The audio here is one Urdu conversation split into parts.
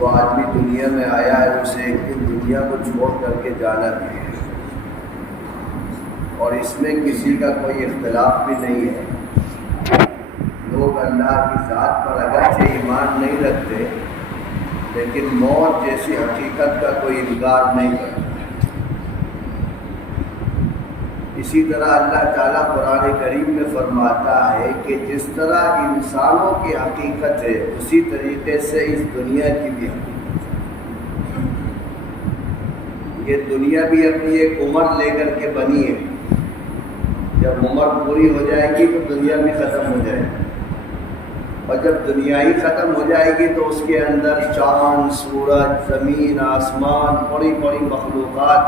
جو آدمی دنیا میں آیا ہے اسے ایک دن دنیا کو چھوڑ کر کے جانا بھی ہے، اور اس میں کسی کا کوئی اختلاف بھی نہیں ہے۔ لوگ اللہ کی ذات پر اگرچہ ایمان نہیں رکھتے لیکن موت جیسی حقیقت کا کوئی انکار نہیں کرتے۔ اسی طرح اللہ تعالیٰ قرآن کریم میں فرماتا ہے کہ جس طرح انسانوں کی حقیقت ہے اسی طریقے سے اس دنیا کی بھی حقیقت ہے۔ یہ دنیا بھی اپنی ایک عمر لے کر کے بنی ہے، جب عمر پوری ہو جائے گی تو دنیا بھی ختم ہو جائے گی، اور جب دنیا ہی ختم ہو جائے گی تو اس کے اندر چاند، سورج، زمین، آسمان، بڑی بڑی مخلوقات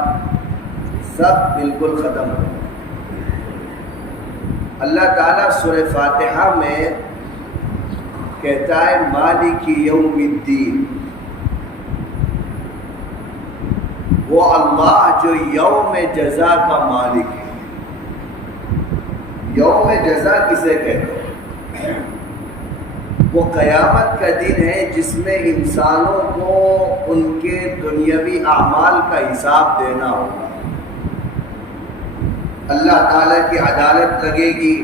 سب بالکل ختم ہو جائے۔ اللہ تعالیٰ سورہ فاتحہ میں کہتا ہے مالک یوم الدین، وہ اللہ جو یوم جزا کا مالک ہے۔ یوم جزا کسے کہتے ہیں؟ وہ قیامت کا دن ہے جس میں انسانوں کو ان کے دنیاوی اعمال کا حساب دینا ہوگا۔ اللہ تعالیٰ کی عدالت لگے گی،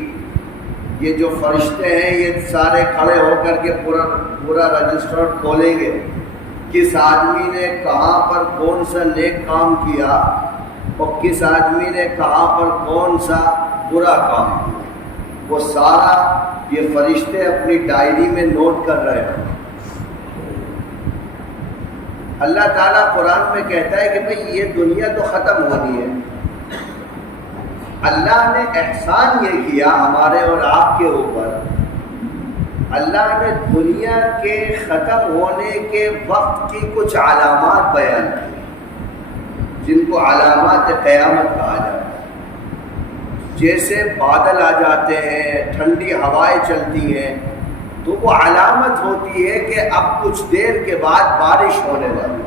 یہ جو فرشتے ہیں یہ سارے کھڑے ہو کر کے پورا رجسٹر کھولیں گے، کس آدمی نے کہاں پر کون سا نیک کام کیا اور کس آدمی نے کہاں پر کون سا برا کام کیا، وہ سارا یہ فرشتے اپنی ڈائری میں نوٹ کر رہے ہیں۔ اللہ تعالیٰ قرآن میں کہتا ہے کہ بھئی یہ دنیا تو ختم ہونی ہے۔ اللہ نے احسان یہ کیا ہمارے اور آپ کے اوپر، اللہ نے دنیا کے ختم ہونے کے وقت کی کچھ علامات بیان کی، جن کو علامات قیامت کہا جاتا ہے۔ جیسے بادل آ جاتے ہیں، ٹھنڈی ہوائیں چلتی ہیں، تو وہ علامت ہوتی ہے کہ اب کچھ دیر کے بعد بارش ہونے والی ہے۔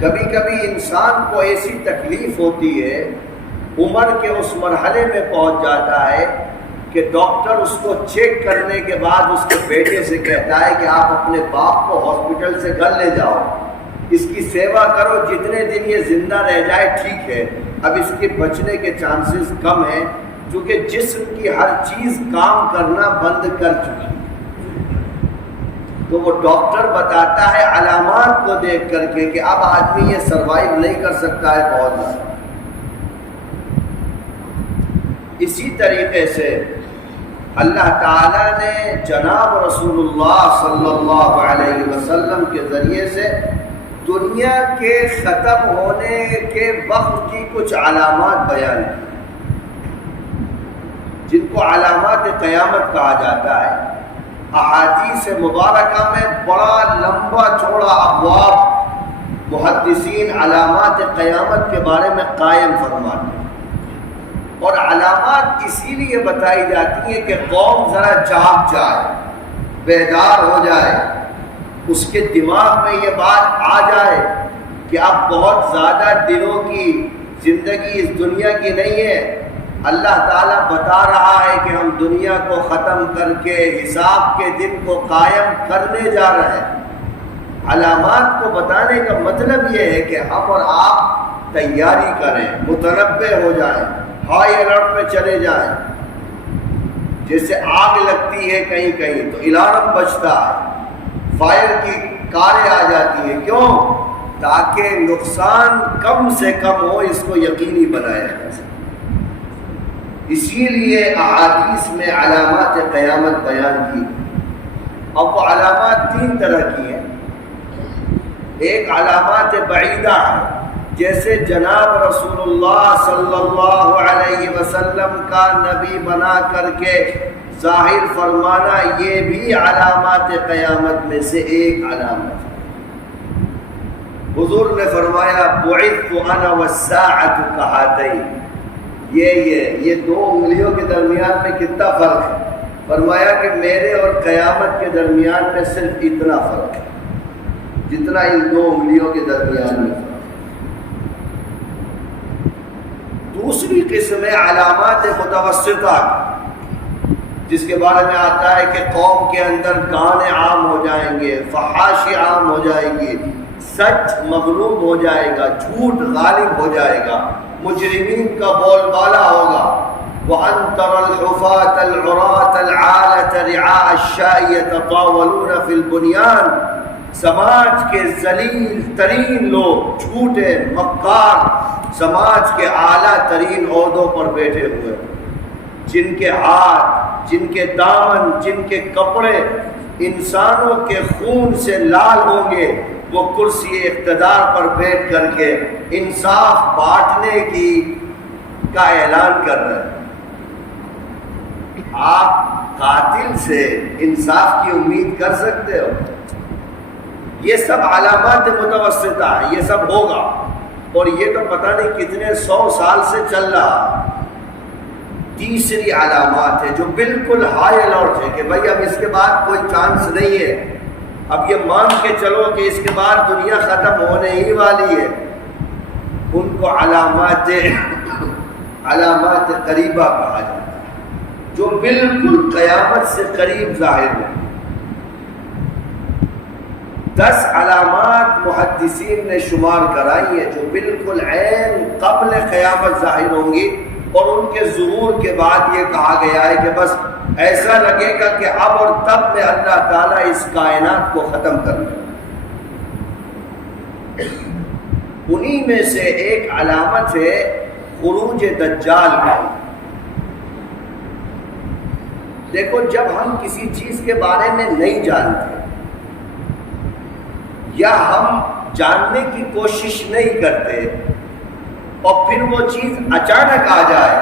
کبھی کبھی انسان کو ایسی تکلیف ہوتی ہے، عمر کے اس مرحلے میں پہنچ جاتا ہے کہ ڈاکٹر اس کو چیک کرنے کے بعد اس کے بیٹے سے کہتا ہے کہ آپ اپنے باپ کو ہاسپٹل سے گھر لے جاؤ، اس کی سیوا کرو، جتنے دن یہ زندہ رہ جائے ٹھیک ہے، اب اس کے بچنے کے چانسز کم ہیں کیونکہ جسم کی ہر چیز کام کرنا بند کر چکی ہے۔ تو وہ ڈاکٹر بتاتا ہے علامات کو دیکھ کر کے کہ اب آدمی یہ سروائیو نہیں کر سکتا ہے بہت زیادہ۔ اسی طریقے سے اللہ تعالیٰ نے جناب رسول اللہ صلی اللہ علیہ وسلم کے ذریعے سے دنیا کے ختم ہونے کے وقت کی کچھ علامات بیان کی، جن کو علامات قیامت کہا جاتا ہے۔ احادیث مبارکہ میں بڑا لمبا چوڑا ابواب محدثین علامات قیامت کے بارے میں قائم فرماتے ہیں، اور علامات اسی لیے بتائی جاتی ہیں کہ قوم ذرا جاگ جائے، بیدار ہو جائے، اس کے دماغ میں یہ بات آ جائے کہ اب بہت زیادہ دنوں کی زندگی اس دنیا کی نہیں ہے، اللہ تعالیٰ بتا رہا ہے کہ ہم دنیا کو ختم کر کے حساب کے دن کو قائم کرنے جا رہے ہیں۔ علامات کو بتانے کا مطلب یہ ہے کہ ہم اور آپ تیاری کریں، متنبع ہو جائیں، ہائی الرٹ پہ چلے جائیں۔ جیسے آگ لگتی ہے کہیں کہیں تو الارم بجتا ہے، فائر کی کاریں آ جاتی ہیں، کیوں؟ تاکہ نقصان کم سے کم ہو، اس کو یقینی بنایا جا سکے۔ اسی لیے احادیث میں علامات قیامت بیان کی، اور وہ علامات تین طرح کی ہیں۔ ایک علامات بعیدہ ہے، جیسے جناب رسول اللہ صلی اللہ علیہ وسلم کا نبی بنا کر کے ظاہر فرمانا، یہ بھی علامات قیامت میں سے ایک علامت ہے۔ حضور نے فرمایا بعثت انا والساعۃ کہاتین، یہ دو انگلیوں کے درمیان میں کتنا فرق ہے؟ فرمایا کہ میرے اور قیامت کے درمیان میں صرف اتنا فرق ہے جتنا ان دو انگلیوں کے درمیان میں فرق ہے۔ دوسری قسم ہے علامات متوسطہ، جس کے بارے میں آتا ہے کہ قوم کے اندر گانے عام ہو جائیں گے، فحاشی عام ہو جائے گی، سچ مغلوب ہو جائے گا، جھوٹ غالب ہو جائے گا، مجرمین کا بول بالا ہوگا۔ وَأَن تَرَى الْحُفَاةَ الْعُرَاةَ الْعَالَةَ رِعَاءَ الشَّاءِ يَتَطَاوَلُونَ فِي الْبُنْيَانِ، سماج کے ذلیل ترین لوگ، جھوٹے مکار، سماج کے اعلیٰ ترین عہدوں پر بیٹھے ہوئے، جن کے ہاتھ، جن کے دامن، جن کے کپڑے انسانوں کے خون سے لال ہوں گے، وہ کرسی اقتدار پر بیٹھ کر کے انصاف بانٹنے کا اعلان کر رہے ہیں۔ آپ قاتل سے انصاف کی امید کر سکتے ہو؟ یہ سب علامات متوسطہ ہیں، یہ سب ہوگا، اور یہ تو پتہ نہیں کتنے 100 سال سے چل رہا۔ تیسری علامات ہے جو بالکل ہائی الرٹ ہے کہ بھائی اب اس کے بعد کوئی چانس نہیں ہے، اب یہ مان کے چلو کہ اس کے بعد دنیا ختم ہونے ہی والی ہے۔ ان کو علامات قریبہ کہا جاتا ہے، جو بالکل قیامت سے قریب ظاہر ہو۔ 10 علامات محدثین نے شمار کرائی ہیں جو بالکل عین قبل قیامت ظاہر ہوں گی، اور ان کے ظہور کے بعد یہ کہا گیا ہے کہ بس ایسا لگے گا کہ اب اور تب میں اللہ تعالیٰ اس کائنات کو ختم کر لے۔ انہی میں سے ایک علامت ہے خروج دجال کا۔ دیکھو، جب ہم کسی چیز کے بارے میں نہیں جانتے یا ہم جاننے کی کوشش نہیں کرتے اور پھر وہ چیز اچانک آ جائے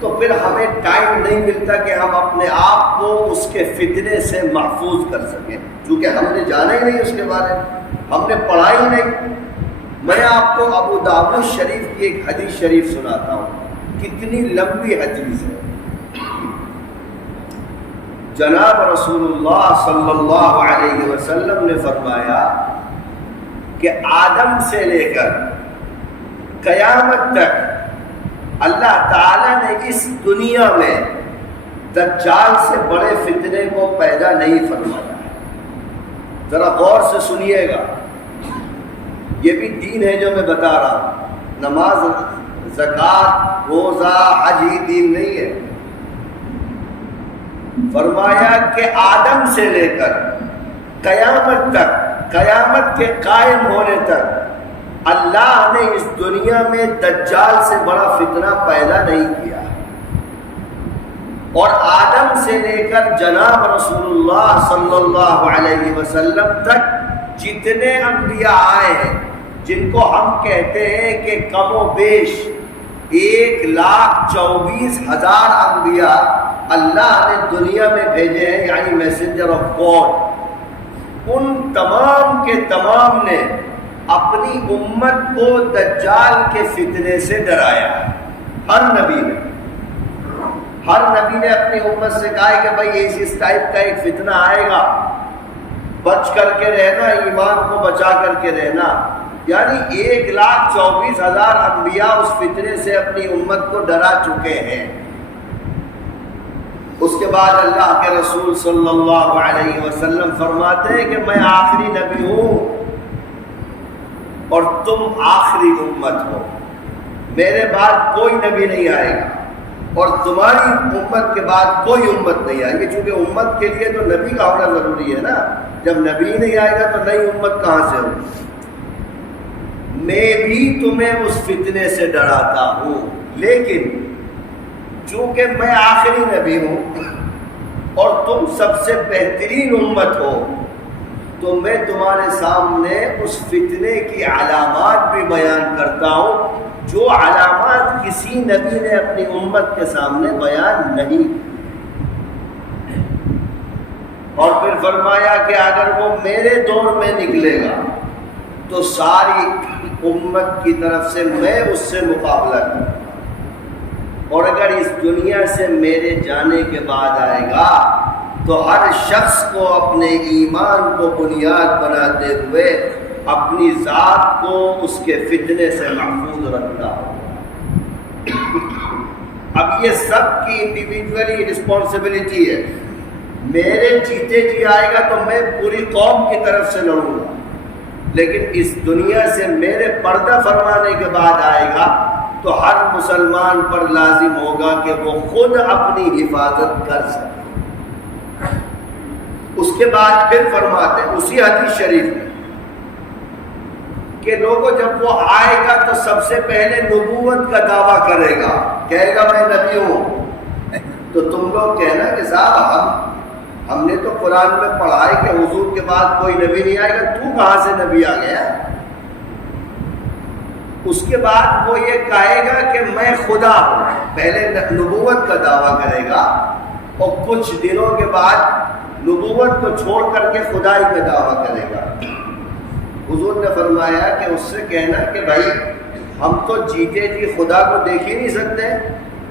تو پھر ہمیں ٹائم نہیں ملتا کہ ہم اپنے آپ کو اس کے فتنے سے محفوظ کر سکیں، کیونکہ ہم نے جانا ہی نہیں اس کے بارے میں، ہم نے پڑھا ہی نہیں۔ میں آپ کو ابو داؤد شریف کی ایک حدیث شریف سناتا ہوں، کتنی لمبی حدیث ہے۔ جناب رسول اللہ صلی اللہ علیہ وسلم نے فرمایا کہ آدم سے لے کر قیامت تک اللہ تعالیٰ نے اس دنیا میں دجال سے بڑے فتنے کو پیدا نہیں فرمایا۔ ذرا غور سے سنیے گا، یہ بھی دین ہے جو میں بتا رہا ہوں، نماز، زکوٰۃ، روزہ، حج ہی دین نہیں ہے۔ فرمایا کہ آدم سے لے کر قیامت تک، قیامت کے قائم ہونے تک اللہ نے اس دنیا میں دجال سے بڑا فتنہ پیدا نہیں کیا، اور آدم سے لے کر جناب رسول اللہ صلی اللہ علیہ وسلم تک جتنے انبیاء آئے ہیں، جن کو ہم کہتے ہیں کہ کم و بیش 1,24,000 انبیاء اللہ نے دنیا میں بھیجے ہیں، یعنی میسنجر آف گاڈ، ان تمام کے تمام نے اپنی امت کو دجال کے فتنے سے ڈرایا۔ ہر نبی نے اپنی امت سے کہا ہے کہ بھائی اس ٹائپ کا ایک فتنہ آئے گا، بچ کر کے رہنا، ایمان کو بچا کر کے رہنا۔ یعنی 1,24,000 انبیاء اس فتنے سے اپنی امت کو ڈرا چکے ہیں۔ اس کے بعد اللہ کے رسول صلی اللہ علیہ وسلم فرماتے ہیں کہ میں آخری نبی ہوں اور تم آخری امت ہو، میرے بعد کوئی نبی نہیں آئے گا، اور تمہاری امت کے بعد کوئی امت نہیں آئے گی، چونکہ امت کے لیے تو نبی کا ہونا ضروری ہے نا، جب نبی نہیں آئے گا تو نئی امت کہاں سے ہوگی۔ میں بھی تمہیں اس فتنے سے ڈراتا ہوں، لیکن چونکہ میں آخری نبی ہوں اور تم سب سے بہترین امت ہو، تو میں تمہارے سامنے اس فتنے کی علامات بھی بیان کرتا ہوں جو علامات کسی نبی نے اپنی امت کے سامنے بیان نہیں کی۔ اور پھر فرمایا کہ اگر وہ میرے دور میں نکلے گا تو ساری امت کی طرف سے میں اس سے مقابلہ کروں، اور اگر اس دنیا سے میرے جانے کے بعد آئے گا تو ہر شخص کو اپنے ایمان کو بنیاد بناتے ہوئے اپنی ذات کو اس کے فتنے سے محفوظ رکھنا ہو۔ اب یہ سب کی انڈیویجولی رسپانسبلٹی ہے. میرے جیتے جی آئے گا تو میں پوری قوم کی طرف سے لڑوں گا، لیکن اس دنیا سے میرے پردہ فرمانے کے بعد آئے گا تو ہر مسلمان پر لازم ہوگا کہ وہ خود اپنی حفاظت کر سکے. اس کے بعد پھر فرماتے ہیں اسی حدیث شریف میں کہ لوگوں جب وہ آئے گا تو سب سے پہلے نبوت کا دعویٰ کرے گا، کہے گا میں نبی ہوں. تو تم لوگ کہنا کہ صاحب ہم نے تو قرآن میں پڑھا ہے کہ حضور کے بعد کوئی نبی نہیں آئے گا، تو کہاں سے نبی آ گیا؟ اس کے بعد وہ یہ کہے گا کہ میں خدا ہوں. پہلے نبوت کا دعویٰ کرے گا اور کچھ دنوں کے بعد نبوت کو چھوڑ کر کے خدائی کا دعویٰ کرے گا. حضور نے فرمایا کہ اس سے کہنا کہ بھائی ہم تو جیتے جی خدا کو دیکھ ہی نہیں سکتے،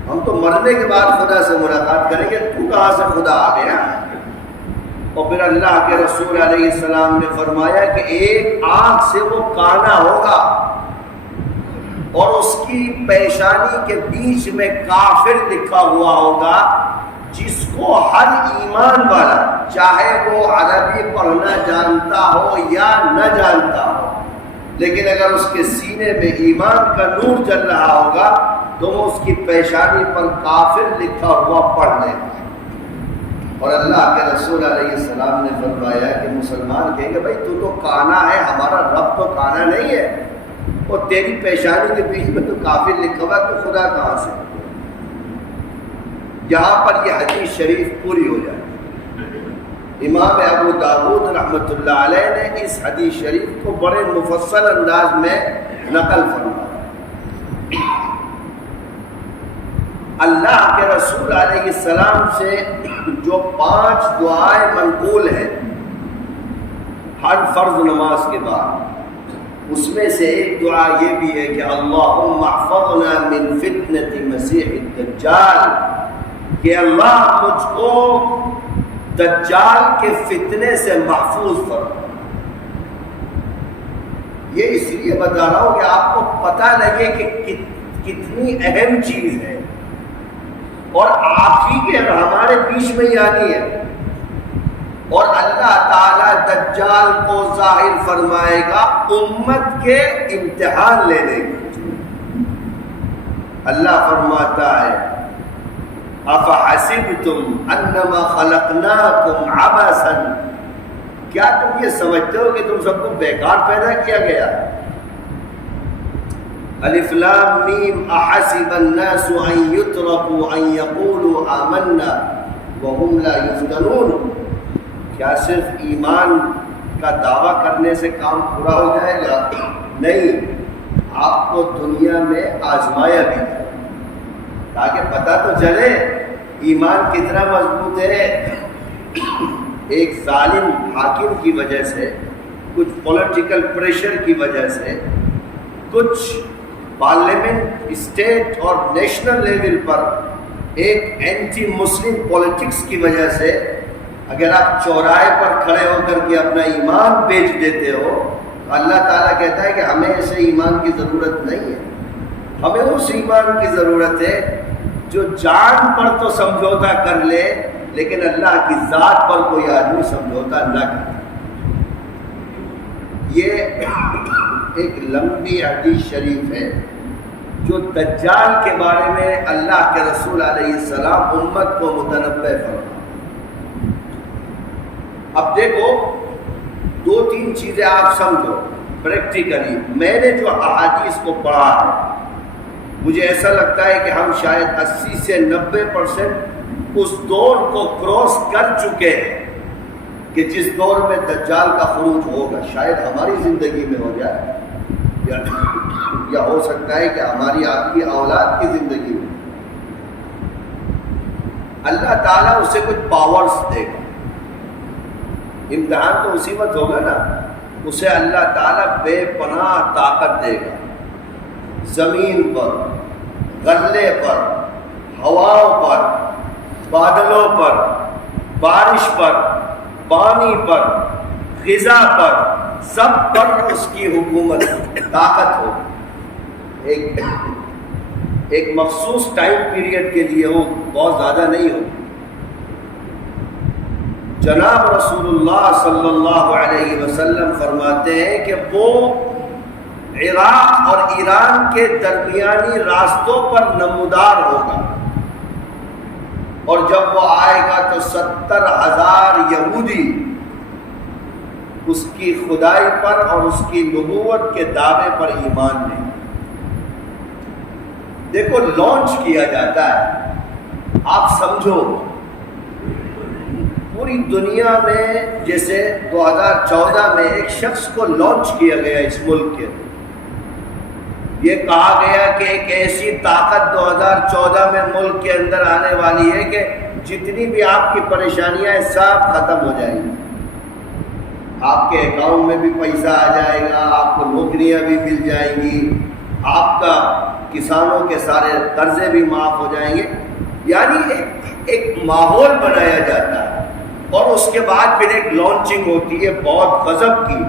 ہم تو مرنے کے بعد خدا سے ملاقات کریں گے، تو کہاں سے خدا آ گیا؟ اور پھر اللہ کے رسول علیہ السلام نے فرمایا کہ ایک آنکھ سے وہ کانا ہوگا اور اس کی پیشانی کے بیچ میں کافر لکھا ہوا ہوگا، جس کو ہر ایمان والا چاہے وہ عربی پڑھنا جانتا ہو یا نہ جانتا ہو، لیکن اگر اس کے سینے میں ایمان کا نور جل رہا ہوگا تو وہ اس کی پیشانی پر کافر لکھا ہوا پڑھ لے گا. اور اللہ کے رسول علیہ السلام نے فرمایا کہ مسلمان کہیں گے بھائی تو کانا ہے، ہمارا رب تو کانا نہیں ہے، اور تیری پیشانی کے بیچ میں تو کافر لکھا ہوا ہے، تو خدا کہاں سے؟ یہاں پر یہ حدیث شریف پوری ہو جائے. امام ابو داؤد رحمۃ اللہ علیہ نے اس حدیث شریف کو بڑے مفصل انداز میں نقل فرمایا. اللہ کے رسول علیہ السلام سے جو 5 دعائیں منقول ہیں ہر فرض نماز کے بعد، اس میں سے ایک دعا یہ بھی ہے کہ اللہم احفظنا من فتنة مسیح الدجال، کہ اللہ مجھ کو دجال کے فتنے سے محفوظ فرما. یہ اس لیے بتا رہا ہوں کہ آپ کو پتہ لگے کہ کتنی اہم چیز ہے اور آپ ہی کے ہمارے بیچ میں ہی آنی ہے. اور اللہ تعالیٰ دجال کو ظاہر فرمائے گا امت کے امتحان لینے کے. اللہ فرماتا ہے افحسبتم انما خلقناکم عبثا، کیا تم یہ سمجھتے ہو کہ تم سب کو بیکار پیدا کیا گیا؟ الف لام میم احسب الناس ان يتركوا ان يقولوا آمنا وهم لا يفتنون، کیا صرف ایمان کا دعویٰ کرنے سے کام پورا ہو جائے گا؟ نہیں، آپ کو دنیا میں آزمایا بھی ہے تاکہ پتہ تو چلے ایمان کتنا مضبوط ہے. ایک ظالم حاکم کی وجہ سے، کچھ پولیٹیکل پریشر کی وجہ سے، کچھ پارلیمنٹ اسٹیٹ اور نیشنل لیول پر ایک اینٹی مسلم پولیٹکس کی وجہ سے اگر آپ چوراہے پر کھڑے ہو کر کے اپنا ایمان بیچ دیتے ہو، اللہ تعالیٰ کہتا ہے کہ ہمیں ایسے ایمان کی ضرورت نہیں ہے. ہمیں اس ایمان کی ضرورت ہے جو جان پر تو سمجھوتا کر لے لیکن اللہ کی ذات پر کوئی آدمی سمجھوتا نہ کرے. یہ ایک لمبی حدیث شریف ہے جو دجال کے بارے میں اللہ کے رسول علیہ السلام امت کو متنبہ فرمایا. اب دیکھو 2-3 چیزیں آپ سمجھو پریکٹیکلی. میں نے جو احادیث کو پڑھا ہے مجھے ایسا لگتا ہے کہ ہم شاید 80 سے 90% اس دور کو کراس کر چکے ہیں کہ جس دور میں دجال کا خروج ہوگا. شاید ہماری زندگی میں ہو جائے یا ہو سکتا ہے کہ ہماری آپ کی اولاد کی زندگی میں. اللہ تعالیٰ اسے کچھ پاورز دے گا. امتحان تو اسی وقت ہوگا نا. اسے اللہ تعالیٰ بے پناہ طاقت دے گا. زمین پر، غلے پر، ہواؤں پر، بادلوں پر، بارش پر، پانی پر، غذا پر، سب پر اس کی حکومت طاقت ہو. ایک مخصوص ٹائم پیریڈ کے لیے ہو، بہت زیادہ نہیں ہو۔ جناب رسول اللہ صلی اللہ علیہ وسلم فرماتے ہیں کہ وہ عراق اور ایران کے درمیانی راستوں پر نمودار ہوگا، اور جب وہ آئے گا تو 70,000 یہودی اس کی خدائی پر اور اس کی نبوت کے دعوے پر ایمان لیں۔ دیکھو لانچ کیا جاتا ہے، آپ سمجھو پوری دنیا میں جیسے 2014 میں ایک شخص کو لانچ کیا گیا اس ملک کے، یہ کہا گیا کہ ایک ایسی طاقت 2014 میں ملک کے اندر آنے والی ہے کہ جتنی بھی آپ کی پریشانیاں ہیں سب ختم ہو جائیں گی، آپ کے اکاؤنٹ میں بھی پیسہ آ جائے گا، آپ کو نوکریاں بھی مل جائیں گی، آپ کا کسانوں کے سارے قرضے بھی معاف ہو جائیں گے۔ یعنی ایک ماحول بنایا جاتا ہے، اور اس کے بعد پھر ایک لانچنگ ہوتی ہے بہت غضب کی،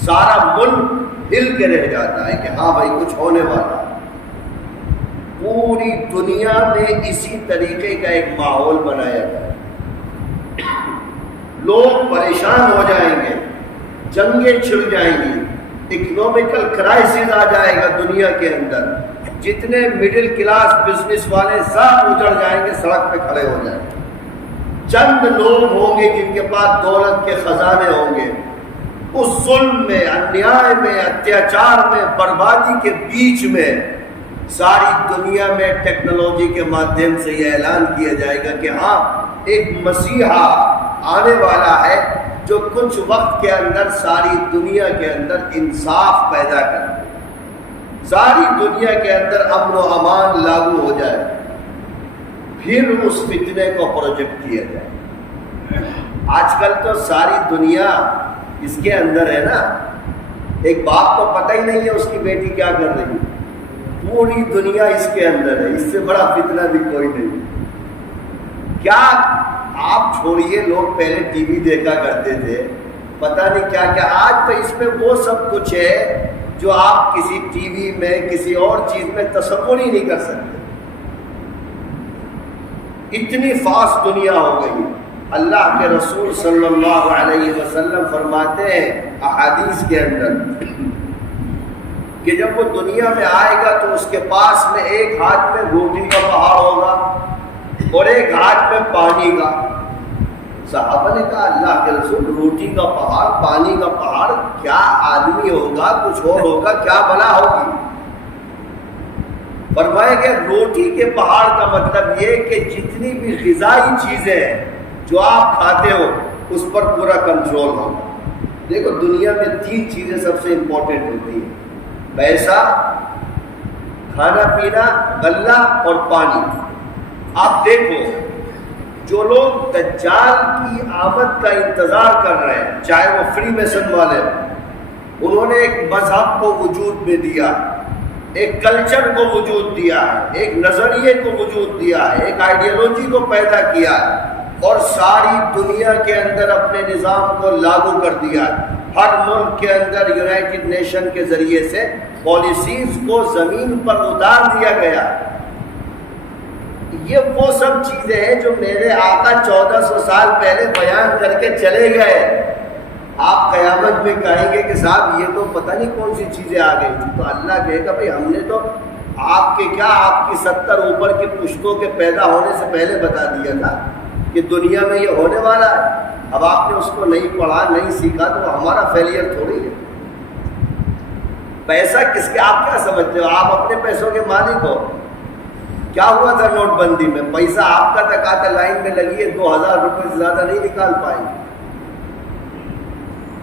سارا ملک ہل کے رہ جاتا ہے کہ ہاں بھائی کچھ ہونے والا ہے۔ پوری دنیا میں اسی طریقے کا ایک ماحول بنایا گیا، لوگ پریشان ہو جائیں گے، جنگیں چھڑ جائیں گی، اکنومیکل کرائسس آ جائے گا دنیا کے اندر، جتنے مڈل کلاس بزنس والے سب اجڑ جائیں گے، سڑک پہ کھڑے ہو جائیں گے، چند لوگ ہوں گے جن کے پاس دولت کے خزانے ہوں گے، اس ظلم میں، انیائے میں، اتیاچار میں، بربادی کے بیچ میں ساری دنیا میں ٹیکنالوجی کے مادھیم سے یہ اعلان کیا جائے گا کہ ہاں ایک مسیحا آنے والا ہے جو کچھ وقت کے اندر ساری دنیا کے اندر انصاف پیدا کرے، ساری دنیا کے اندر امن و امان لاگو ہو جائے، پھر اس فتنے کو پروجیکٹ کیا جائے۔ آج کل تو ساری دنیا اس کے اندر ہے نا، ایک باپ کو پتہ ہی نہیں ہے اس کی بیٹی کیا کر رہی ہے، پوری دنیا اس کے اندر ہے، اس سے بڑا فتنہ بھی کوئی نہیں۔ کیا آپ چھوڑیے، لوگ پہلے ٹی وی دیکھا کرتے تھے، پتہ نہیں کیا کیا، آج تو اس میں وہ سب کچھ ہے جو آپ کسی ٹی وی میں کسی اور چیز میں تصور ہی نہیں کر سکتے، اتنی فاسٹ دنیا ہو گئی۔ اللہ کے رسول صلی اللہ علیہ وسلم فرماتے ہیں احادیث کے اندر کہ جب وہ دنیا میں آئے گا تو اس کے پاس میں ایک ہاتھ میں روٹی کا پہاڑ ہوگا اور ایک ہاتھ میں پانی کا۔ صحابہ نے کہا اللہ کے رسول روٹی کا پہاڑ، پانی کا پہاڑ، کیا آدمی ہوگا، کچھ اور ہوگا، کیا بلا ہوگی؟ فرمایا کہ روٹی کے پہاڑ کا مطلب یہ کہ جتنی بھی غذائی چیزیں ہیں جو آپ کھاتے ہو اس پر پورا کنٹرول ہوگا۔ دیکھو دنیا میں 3 چیزیں سب سے امپورٹنٹ ہوتی ہیں، پیسہ، کھانا پینا، غلہ اور پانی۔ آپ دیکھو جو لوگ دجال کی آمد کا انتظار کر رہے ہیں، چاہے وہ فری میسن والے، انہوں نے ایک مذہب کو وجود میں دیا، ایک کلچر کو وجود دیا ہے، ایک نظریے کو وجود دیا ہے، ایک آئیڈیالوجی کو پیدا کیا ہے، اور ساری دنیا کے اندر اپنے نظام کو لاگو کر دیا ہے۔ ہر ملک کے اندر یونائٹڈ نیشن کے ذریعے سے پالیسیز کو زمین پر اتار دیا گیا۔ یہ وہ سب چیزیں ہیں جو میرے آقا 1400 سال پہلے بیان کر کے چلے گئے۔ آپ قیامت میں کہیں گے کہ صاحب یہ تو پتہ نہیں کون سی چیزیں آ گئی تھی، تو اللہ کہے گا بھائی ہم نے تو آپ کے کیا، آپ کی 70 اوپر کی پشتوں کے پیدا ہونے سے پہلے بتا دیا تھا کہ دنیا میں یہ ہونے والا ہے۔ اب آپ نے اس کو نہیں پڑھا، نہیں سیکھا، تو ہمارا فیلئر تھوڑی ہے۔ پیسہ کس کے، آپ کیا سمجھتے ہو آپ اپنے پیسوں کے مالک ہو؟ کیا ہوا تھا نوٹ بندی میں؟ پیسہ آپ کا تقاضا لائن میں لگی ہے، 2000 روپے سے زیادہ نہیں نکال پائیں گے۔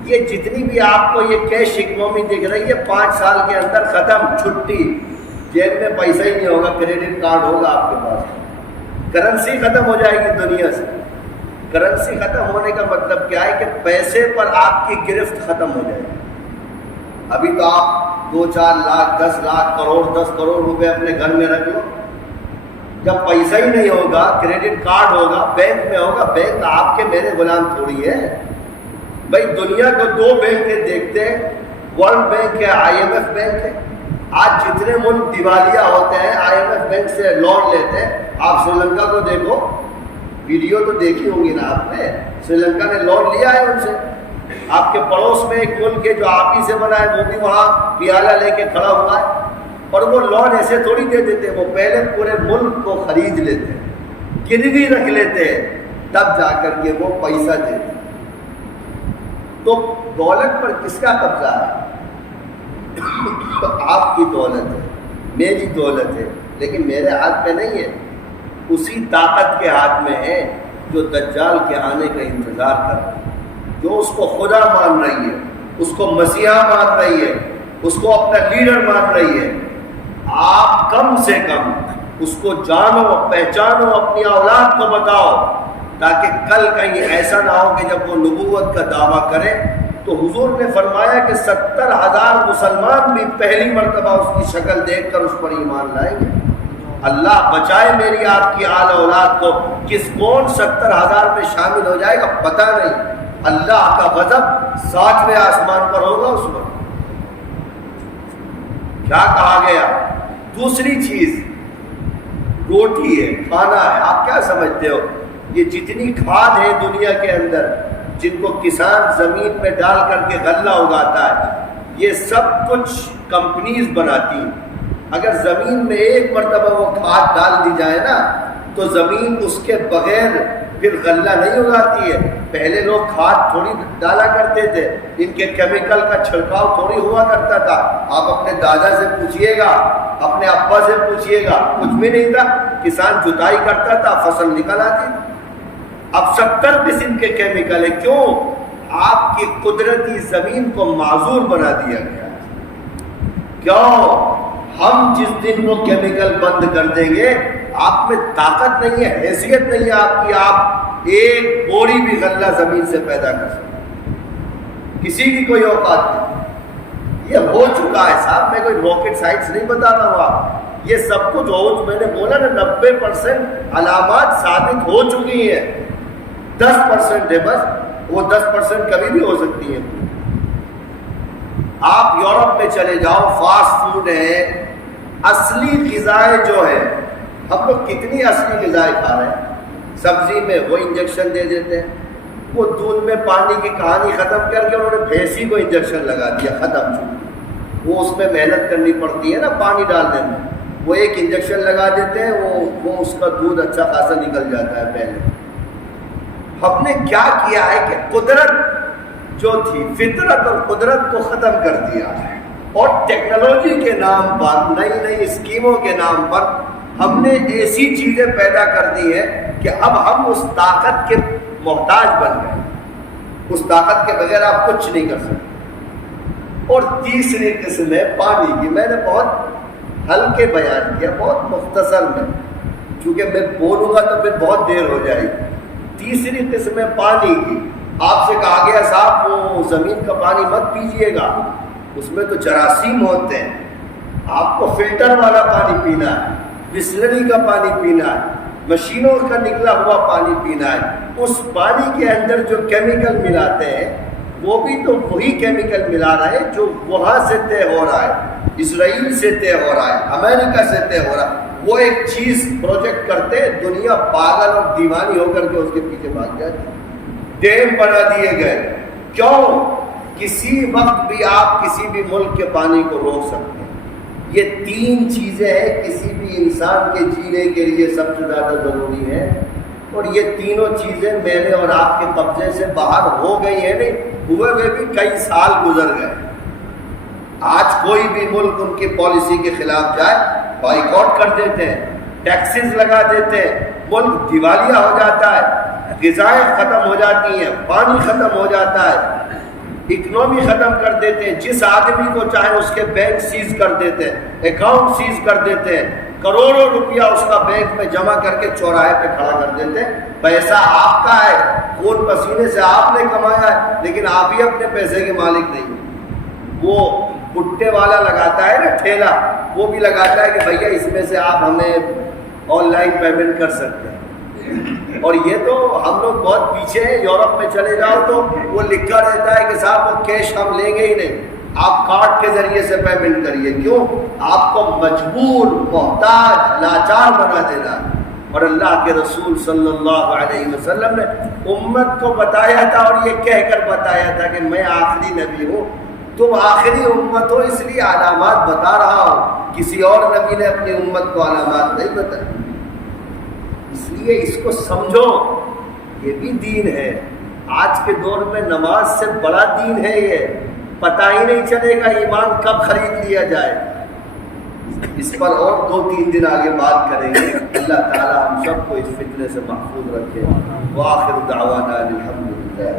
یہ جتنی بھی آپ کو یہ کیش اکنومی دکھ رہی ہے 5 سال کے اندر ختم، چھٹی، جیب میں پیسہ ہی نہیں ہوگا، کریڈٹ کارڈ ہوگا آپ کے پاس، کرنسی ختم ہو جائے گی دنیا سے۔ کرنسی ختم ہونے کا مطلب کیا ہے کہ پیسے پر آپ کی گرفت ختم ہو جائے گی۔ ابھی تو آپ 2-4 لاکھ 10 لاکھ کروڑ 10 کروڑ روپے اپنے گھر میں رکھ لو، جب پیسہ ہی نہیں ہوگا، کریڈٹ کارڈ ہوگا، بینک میں ہوگا، بینک آپ کے میرے غلام تھوڑی ہے بھائی۔ دنیا کو 2 بینکیں دیکھتے ہیں، ورلڈ بینک ہے، IMF بینک ہے۔ آج جتنے ملک دیوالیہ ہوتے ہیں IMF بینک سے لون لیتے ہیں، آپ سری لنکا کو دیکھو، ویڈیو تو دیکھی ہوں گی نا آپ نے، سری لنکا نے لون لیا ہے ان سے۔ آپ کے پڑوس میں ایک ملک ہے جو آپ ہی سے بنا ہے، وہ بھی وہاں پیالہ لے کے کھڑا ہوا ہے، اور وہ لون ایسے تھوڑی دے دیتے، وہ پہلے پورے ملک کو خرید لیتے ہیں، گروی رکھ لیتے ہیں، تب جا کر کے وہ پیسہ دیتے۔ تو دولت پر کس کا قبضہ ہے؟ آپ کی دولت ہے، میری دولت ہے، لیکن میرے ہاتھ میں نہیں ہے، اسی طاقت کے ہاتھ میں ہے جو دجال کے آنے کا انتظار کر رہا ہے، جو اس کو خدا مان رہی ہے، اس کو مسیحا مان رہی ہے، اس کو اپنا لیڈر مان رہی ہے۔ آپ کم سے کم اس کو جانو، پہچانو، اپنی اولاد کو بتاؤ، تاکہ کل کہیں ایسا نہ ہو کہ جب وہ نبوت کا دعویٰ کرے تو حضور نے فرمایا کہ 70,000 مسلمان بھی پہلی مرتبہ اس کی شکل دیکھ کر اس پر ایمان لائیں گے۔ اللہ بچائے میری آپ کی آل اولاد کو، کون 70,000 میں شامل ہو جائے گا پتہ نہیں، اللہ کا غضب 7ویں آسمان پر ہوگا اس وقت۔ کیا کہا گیا؟ دوسری چیز روٹی ہے، کھانا ہے۔ آپ کیا سمجھتے ہو یہ جتنی کھاد ہے دنیا کے اندر، جن کو کسان زمین میں ڈال کر کے غلہ اگاتا ہے، یہ سب کچھ کمپنیز بناتی ہیں۔ اگر زمین میں ایک مرتبہ وہ کھاد ڈال دی جائے نا تو زمین اس کے بغیر پھر غلہ نہیں اگاتی ہے۔ پہلے لوگ کھاد تھوڑی ڈالا کرتے تھے، ان کے کیمیکل کا چھڑکاؤ تھوڑی ہوا کرتا تھا۔ آپ اپنے دادا سے پوچھئے گا، اپنے ابا سے پوچھئے گا، کچھ بھی نہیں تھا، کسان جتائی کرتا تھا، فصل نکل آتی تھی۔ اب 70 قسم کے کیمیکل ہے، کیوں؟ آپ کی قدرتی زمین کو معذور بنا دیا گیا۔ کیوں؟ ہم جس دن وہ کیمیکل بند کر دیں گے، آپ میں طاقت نہیں ہے، حیثیت نہیں ہے آپ کی، آپ ایک بوری بھی غلہ زمین سے پیدا کر سکتے، کسی کی کوئی اوقات نہیں۔ یہ ہو چکا ہے صاحب، میں کوئی راکٹ سائنس نہیں بتا رہا ہوں آپ، یہ سب کچھ ہو، میں نے بولا نا 90% علامات ثابت ہو چکی ہیں، 10% ہے بس، وہ 10% کبھی بھی ہو سکتی ہیں۔ آپ یورپ میں چلے جاؤ، فاسٹ فوڈ ہے، اصلی غذائیں جو ہے، ہم لوگ کتنی اصلی غذائیں کھا رہے ہیں؟ سبزی میں وہ انجیکشن دے دیتے ہیں، وہ دودھ میں پانی کی کہانی ختم کر کے انہوں نے بھینسی کو انجیکشن لگا دیا، ختم چکی۔ وہ اس میں محنت کرنی پڑتی ہے نا پانی ڈالنے میں، وہ ایک انجیکشن لگا دیتے ہیں، وہ اس کا دودھ اچھا خاصا نکل جاتا ہے۔ پہلے ہم نے کیا کیا ہے کہ قدرت جو تھی، فطرت اور قدرت کو ختم کر دیا ہے، اور ٹیکنالوجی کے نام پر، نئی نئی اسکیموں کے نام پر ہم نے ایسی چیزیں پیدا کر دی ہیں کہ اب ہم اس طاقت کے محتاج بن گئے، اس طاقت کے بغیر آپ کچھ نہیں کر سکتے۔ اور تیسری قسم ہے پانی کی، میں نے بہت ہلکے بیان کیا، بہت مختصر میں، چونکہ میں بولوں گا تو پھر بہت دیر ہو جائے گی۔ تیسری قسم ہے پانی کی۔ آپ سے کہا گیا صاحب وہ زمین کا پانی مت پیجیے گا، اس میں تو جراثیم ہوتے ہیں، آپ کو فلٹر والا پانی پینا ہے، بسلری کا پانی پینا ہے، مشینوں کا نکلا ہوا پانی پینا ہے۔ اس پانی کے اندر جو کیمیکل ملاتے ہیں وہ بھی تو وہی کیمیکل ملا رہے ہیں جو وہاں سے طے ہو رہا ہے، اسرائیل سے طے ہو رہا ہے، امریکہ سے طے ہو رہا ہے۔ وہ ایک چیز پروجیکٹ کرتے، دنیا پاگل اور دیوانی ہو کر کے اس کے پیچھے بھاگ جاتی۔ ڈیم بنا دیے گئے، کیوں؟ کسی وقت بھی آپ کسی بھی ملک کے پانی کو روک سکتے ہیں۔ یہ تین چیزیں ہیں کسی بھی انسان کے جینے کے لیے سب سے زیادہ ضروری ہے، اور یہ تینوں چیزیں میرے اور آپ کے قبضے سے باہر ہو گئی ہیں، نہیں ہوئے ہوئے بھی کئی سال گزر گئے۔ آج کوئی بھی ملک ان کی پالیسی کے خلاف جائے، بائیکاٹ کر دیتے ہیں، ٹیکسز لگا دیتے ہیں، ملک دیوالیہ ہو جاتا ہے، غذائیں ختم ہو جاتی ہیں، پانی ختم ہو جاتا ہے، اکنومی ختم کر دیتے ہیں، جس آدمی کو چاہے اس کے بینک سیز کر دیتے ہیں، اکاؤنٹ سیز کر دیتے ہیں، کروڑوں روپیہ اس کا بینک میں جمع کر کے چوراہے پہ کھڑا کر دیتے ہیں۔ پیسہ آپ کا ہے، خون پسینے سے آپ نے کمایا ہے، لیکن آپ ہی اپنے پیسے کے مالک نہیں۔ وہ بھٹے والا لگاتا ہے نا ٹھیلا، وہ بھی لگاتا ہے کہ بھیا اس میں سے آپ ہمیں آن لائن پیمنٹ کر سکتے ہیں۔ اور یہ تو ہم لوگ بہت پیچھے ہیں، یورپ میں چلے جاؤ تو وہ لکھا رہتا ہے کہ صاحب وہ کیش ہم لیں گے ہی نہیں، آپ کارڈ کے ذریعے سے پیمنٹ کریے. کیوں؟ آپ کو مجبور، محتاج، لاچار بنا دینا. اور اللہ کے رسول صلی اللہ علیہ وسلم نے امت کو بتایا تھا، اور یہ کہہ کر بتایا تھا کہ میں آخری نبی ہوں، تم آخری امت ہو، اس لیے علامات بتا رہا ہوں. کسی اور نبی نے اپنی امت کو علامات نہیں بتائی. اس لیے اس کو سمجھو، یہ بھی دین ہے. آج کے دور میں نماز سے بڑا دین ہے یہ. پتہ ہی نہیں چلے گا ایمان کب خرید لیا جائے. اس پر اور 2-3 دن آگے بات کریں گے. اللہ تعالی ہم سب کو اس فتنے سے محفوظ رکھے. وآخر دعوانا الحمدللہ.